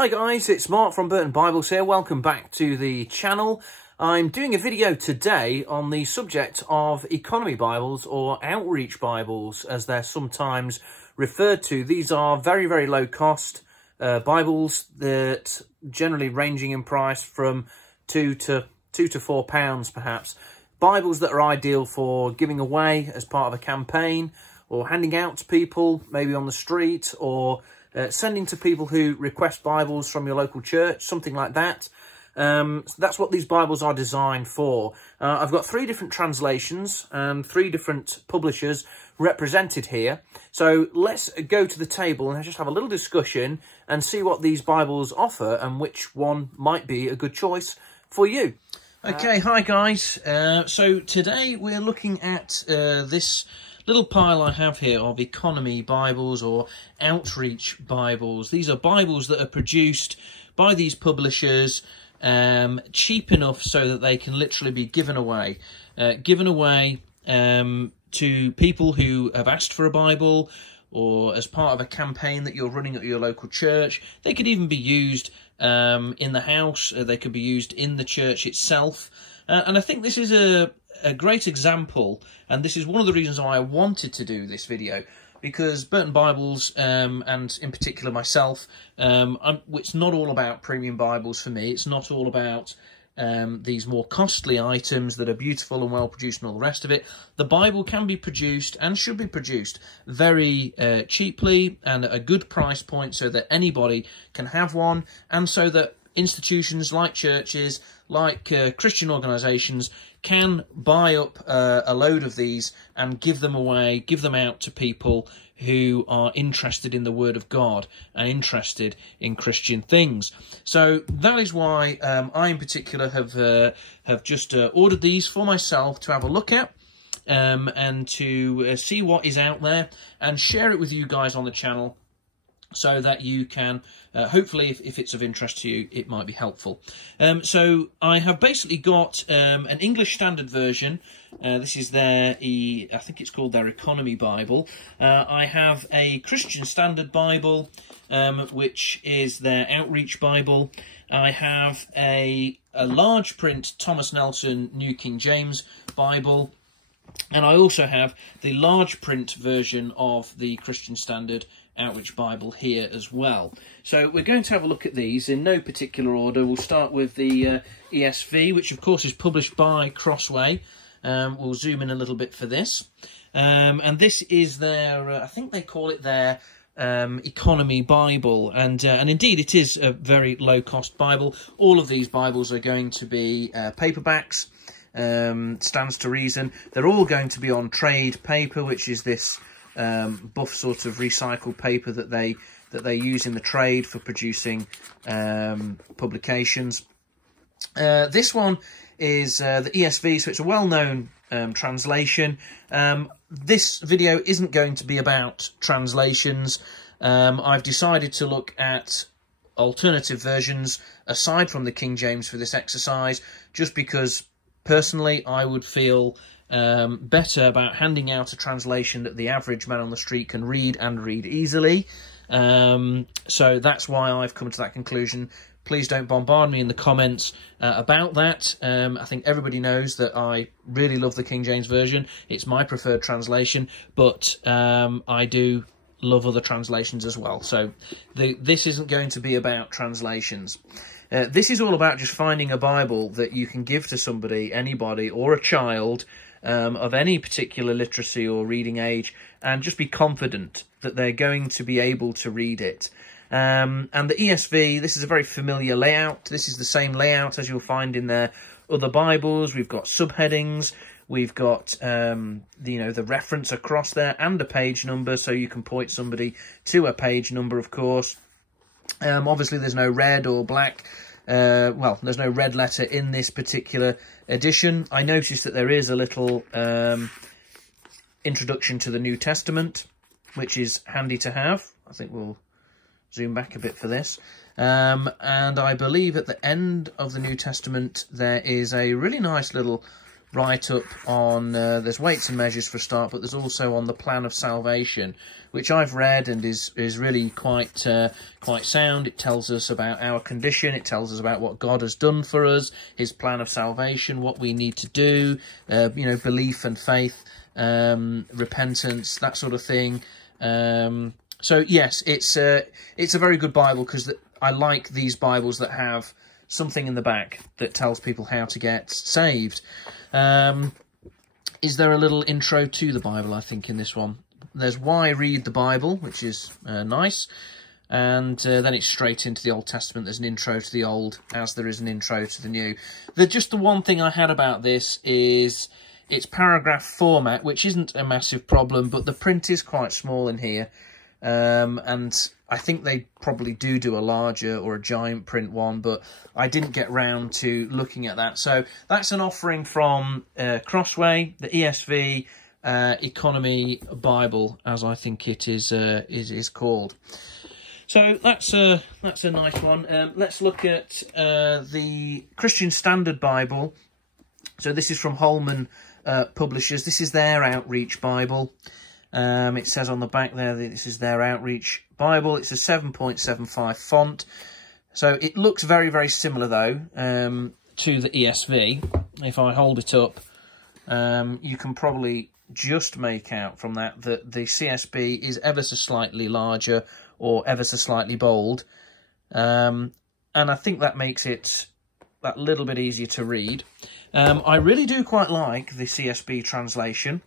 Hi guys, it's Mark from Burton Bibles here. Welcome back to the channel. I'm doing a video today on the subject of economy Bibles, or outreach Bibles as they're sometimes referred to. These are very, very low cost Bibles that generally ranging in price from £2 to £4 perhaps. Bibles that are ideal for giving away as part of a campaign, or handing out to people maybe on the street, or sending to people who request Bibles from your local church, something like that. That's what these Bibles are designed for. I've got 3 different translations and 3 different publishers represented here. So let's go to the table and just have a little discussion and see what these Bibles offer and which one might be a good choice for you. Okay, hi guys. So today we're looking at this little pile I have here of economy Bibles or outreach Bibles. These are Bibles that are produced by these publishers, cheap enough so that they can literally be given away. To people who have asked for a Bible, or as part of a campaign that you're running at your local church. They could even be used in the house. They could be used in the church itself. And I think this is a great example, and this is one of the reasons why I wanted to do this video, because Burton Bibles, and in particular myself, it's not all about premium Bibles for me. It's not all about these more costly items that are beautiful and well produced and all the rest of it. The Bible can be produced and should be produced very cheaply and at a good price point, so that anybody can have one, and so that institutions like churches, like Christian organisations, can buy up a load of these and give them away, give them out to people who are interested in the Word of God and interested in Christian things. So that is why I in particular have just ordered these for myself to have a look at, and to see what is out there and share it with you guys on the channel, so that you can, hopefully, if it's of interest to you, it might be helpful. So I have basically got an English Standard Version. This is their, I think it's called their Economy Bible. I have a Christian Standard Bible, which is their Outreach Bible. I have a large print Thomas Nelson New King James Bible. And I also have the large print version of the Christian Standard Outreach Bible here as well. So we're going to have a look at these in no particular order. We'll start with the ESV, which of course is published by Crossway. We'll zoom in a little bit for this. And this is their, I think they call it their economy Bible, and indeed it is a very low-cost Bible. All of these Bibles are going to be paperbacks. Stands to reason. They're all going to be on trade paper, which is this buff sort of recycled paper that they use in the trade for producing publications. This one is the ESV, so it's a well-known translation. This video isn't going to be about translations. I've decided to look at alternative versions aside from the King James for this exercise, just because personally I would feel better about handing out a translation that the average man on the street can read, and read easily. So that's why I've come to that conclusion. Please don't bombard me in the comments about that. I think everybody knows that I really love the King James Version. It's my preferred translation, but I do love other translations as well. So this isn't going to be about translations. This is all about just finding a Bible that you can give to somebody, anybody, or a child of any particular literacy or reading age, and just be confident that they're going to be able to read it. And the ESV, this is a very familiar layout. This is the same layout as you'll find in their other Bibles. We've got subheadings. We've got the reference across there and a page number, so you can point somebody to a page number, of course. Obviously, there's no red or black. Well, there's no red letter in this particular edition. I noticed that there is a little introduction to the New Testament, which is handy to have. I think we'll zoom back a bit for this. And I believe at the end of the New Testament there is a really nice little right up on, there's weights and measures for a start, but there's also on the plan of salvation, which I've read and is really quite sound. It tells us about our condition, it tells us about what God has done for us, his plan of salvation, what we need to do, you know, belief and faith, repentance, that sort of thing. So yes, it's a very good Bible, because I like these Bibles that have something in the back that tells people how to get saved. Is there a little intro to the Bible, I think, in this one? There's why read the Bible, which is nice. And then it's straight into the Old Testament. There's an intro to the Old, as there is an intro to the New. Just the one thing I had about this is its paragraph format, which isn't a massive problem, but the print is quite small in here. And I think they probably do a larger or a giant print one, but I didn't get round to looking at that. So that's an offering from Crossway, the ESV Economy Bible, as I think it is called. So that's a nice one. Let's look at the Christian Standard Bible. So this is from Holman Publishers. This is their Outreach Bible. It says on the back there that this is their Outreach Bible. It's a 7.75 font. So it looks very, very similar, though, to the ESV. If I hold it up, you can probably just make out from that the CSB is ever so slightly larger or ever so slightly bold. And I think that makes it that little bit easier to read. I really do quite like the CSB translation.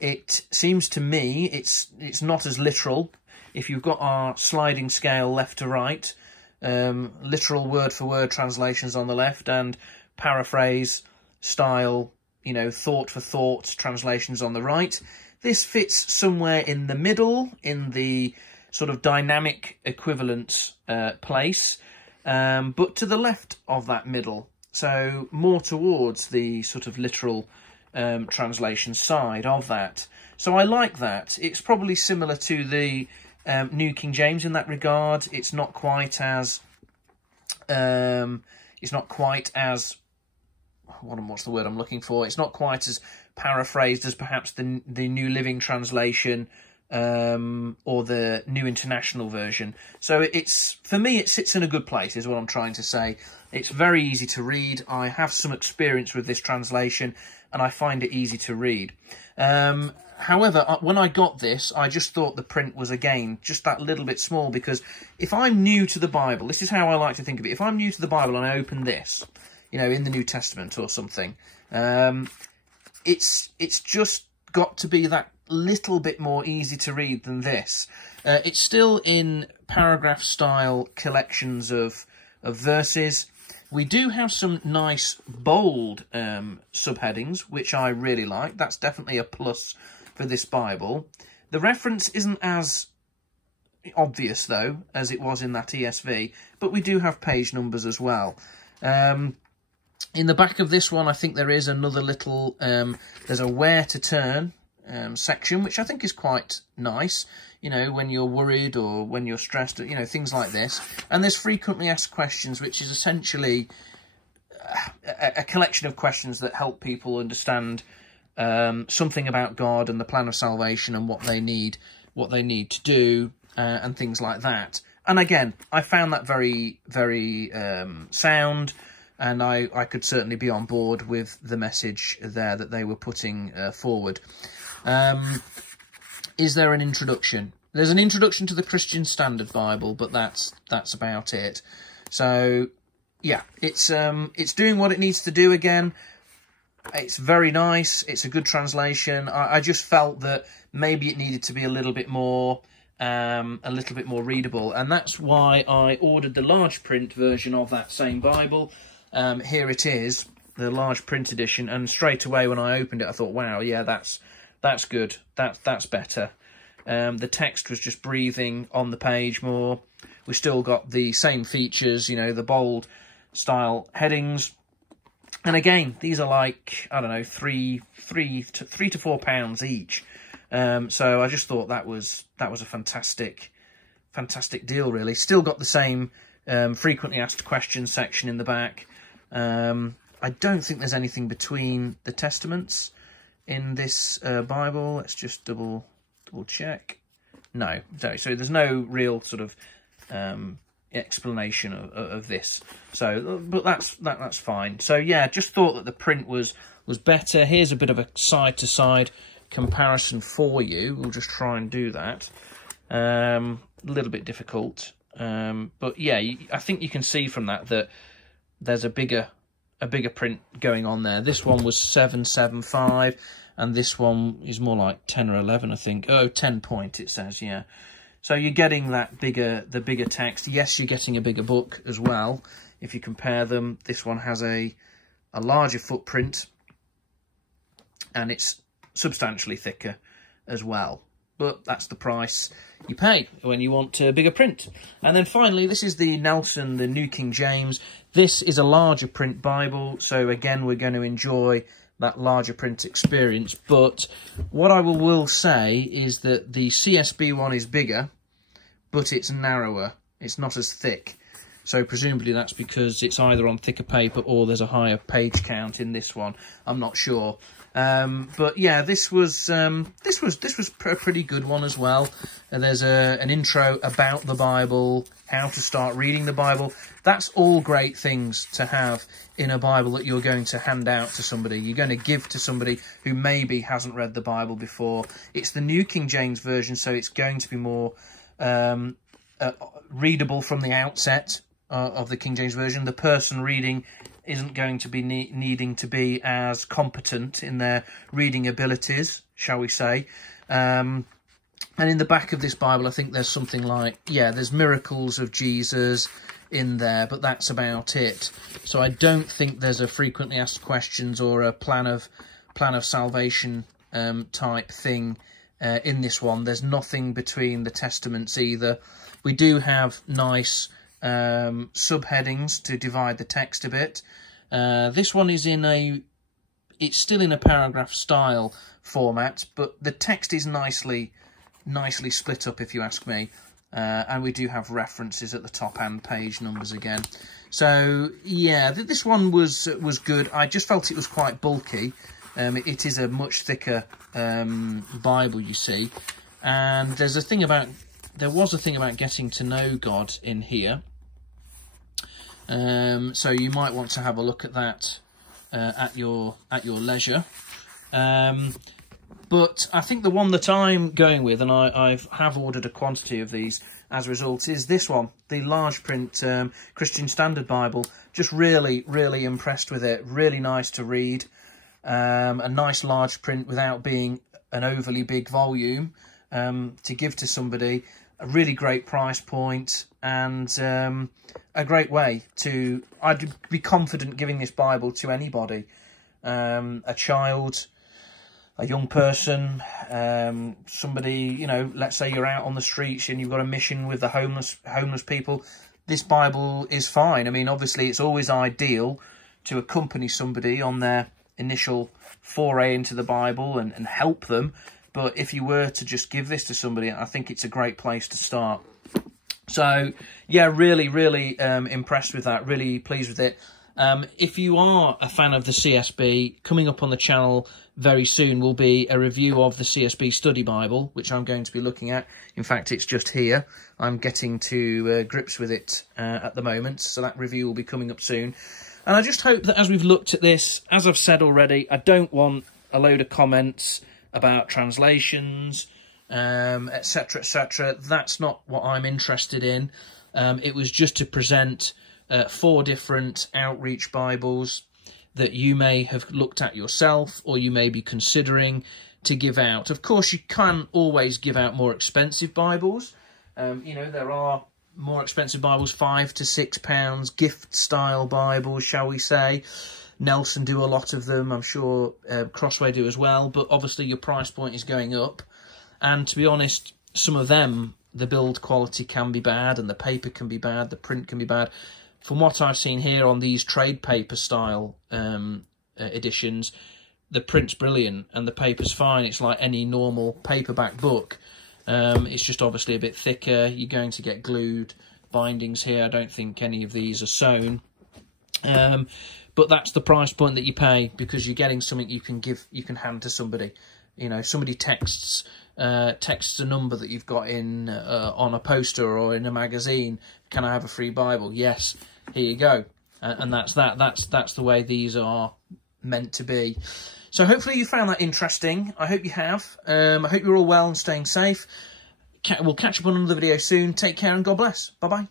It seems to me it's not as literal. If you've got our sliding scale left to right, literal word for word translations on the left, and paraphrase style, you know, thought for thought translations on the right, this fits somewhere in the middle, in the sort of dynamic equivalence place, but to the left of that middle, so more towards the sort of literal translation side of that. So I like that. It's probably similar to the New King James in that regard. It's not quite as what's the word I'm looking for? It's not quite as paraphrased as perhaps the New Living Translation or the New International Version. So for me, it sits in a good place, is what I'm trying to say. It's very easy to read. I have some experience with this translation, and I find it easy to read. However, when I got this, I just thought the print was, again, just that little bit small, because if I'm new to the Bible, this is how I like to think of it. If I'm new to the Bible and I open this, you know, in the New Testament or something, it's just got to be that little bit more easy to read than this. It's still in paragraph-style collections of verses. We do have some nice, bold subheadings, which I really like. That's definitely a plus for this Bible. The reference isn't as obvious, though, as it was in that ESV, but we do have page numbers as well. In the back of this one, I think there is another little, there's a where to turn section, which I think is quite nice, you know, when you're worried or when you're stressed, you know, things like this. And there's frequently asked questions, which is essentially a collection of questions that help people understand something about God and the plan of salvation and what they need to do and things like that. And again, I found that very, very sound, and I could certainly be on board with the message there that they were putting forward. Is there an introduction? There's an introduction to the Christian Standard Bible, but that's about it. So yeah, it's doing what it needs to do again. It's very nice. It's a good translation. I just felt that maybe it needed to be a little bit more readable, and that's why I ordered the large print version of that same Bible. Here it is, the large print edition, and straight away when I opened it, I thought, wow, yeah, that's good. That's better. The text was just breathing on the page more. We still got the same features, you know, the bold style headings. And again, these are like, I don't know, £3 to £4 each. So I just thought that was a fantastic deal, really. Still got the same frequently asked questions section in the back. I don't think there's anything between the Testaments in this Bible. Let's just double check. No, so there's no real sort of explanation of this. So, but that's fine. So yeah, just thought that the print was better. Here's a bit of a side-to-side comparison for you. We'll just try and do that. A little bit difficult, but yeah, I think you can see from that there's a bigger print going on there. This one was 775, and this one is more like 10 or 11, I think. Oh, 10 point it says, yeah. So you're getting the bigger text. Yes, you're getting a bigger book as well. If you compare them, this one has a larger footprint, and it's substantially thicker as well. But that's the price you pay when you want a bigger print. And then finally, this is the Nelson, the New King James. This is a larger print Bible, so again, we're going to enjoy that larger print experience. But what I will say is that the CSB one is bigger, but it's narrower. It's not as thick. So presumably that's because it's either on thicker paper or there's a higher page count in this one. I'm not sure. But yeah, this was a pretty good one as well. And there's an intro about the Bible, how to start reading the Bible. That's all great things to have in a Bible that you're going to hand out to somebody. You're going to give to somebody who maybe hasn't read the Bible before. It's the New King James Version, so it's going to be more readable from the outset of the King James Version. The person reading isn't going to be needing to be as competent in their reading abilities, shall we say. And in the back of this Bible, I think there's something like, yeah, there's miracles of Jesus in there, but that's about it. So I don't think there's a frequently asked questions or a plan of salvation type thing in this one. There's nothing between the Testaments either. We do have nice subheadings to divide the text a bit. This one is it's still in a paragraph style format, but the text is nicely split up, if you ask me. And we do have references at the top and page numbers again. So yeah, this one was good. I just felt it was quite bulky. It is a much thicker Bible, you see. And there was a thing about getting to know God in here. So you might want to have a look at that at your leisure. But I think the one that I'm going with, and I have ordered a quantity of these as a result, is this one, the large print Christian Standard Bible. Just really, really impressed with it. Really nice to read. A nice large print without being an overly big volume to give to somebody. A really great price point, and a great way to... I'd be confident giving this Bible to anybody. A child, a young person, somebody, you know, let's say you're out on the streets and you've got a mission with the homeless people. This Bible is fine. I mean, obviously it's always ideal to accompany somebody on their initial foray into the Bible and help them. But if you were to just give this to somebody, I think it's a great place to start. So, yeah, really, really impressed with that. Really pleased with it. If you are a fan of the CSB, coming up on the channel very soon will be a review of the CSB Study Bible, which I'm going to be looking at. In fact, it's just here. I'm getting to grips with it at the moment, so that review will be coming up soon. And I just hope that as we've looked at this, as I've said already, I don't want a load of comments about translations, etc., etc. That's not what I'm interested in. It was just to present 4 different outreach Bibles that you may have looked at yourself or you may be considering to give out. Of course, you can always give out more expensive Bibles. You know, there are more expensive Bibles, £5 to £6, gift-style Bibles, shall we say. Nelson do a lot of them. I'm sure Crossway do as well. But obviously your price point is going up. And to be honest, some of them, the build quality can be bad and the paper can be bad, the print can be bad. From what I've seen here on these trade paper style editions, the print's brilliant and the paper's fine. It's like any normal paperback book. It's just obviously a bit thicker. You're going to get glued bindings here. I don't think any of these are sewn. but that's the price point that you pay, because you're getting something you can hand to somebody. You know, somebody texts a number that you've got in on a poster or in a magazine. Can I have a free Bible? Yes, here you go. And that's that. That's the way these are meant to be. So hopefully you found that interesting. I hope you have. I hope you're all well and staying safe. We'll catch up on another video soon. Take care and God bless. Bye-bye.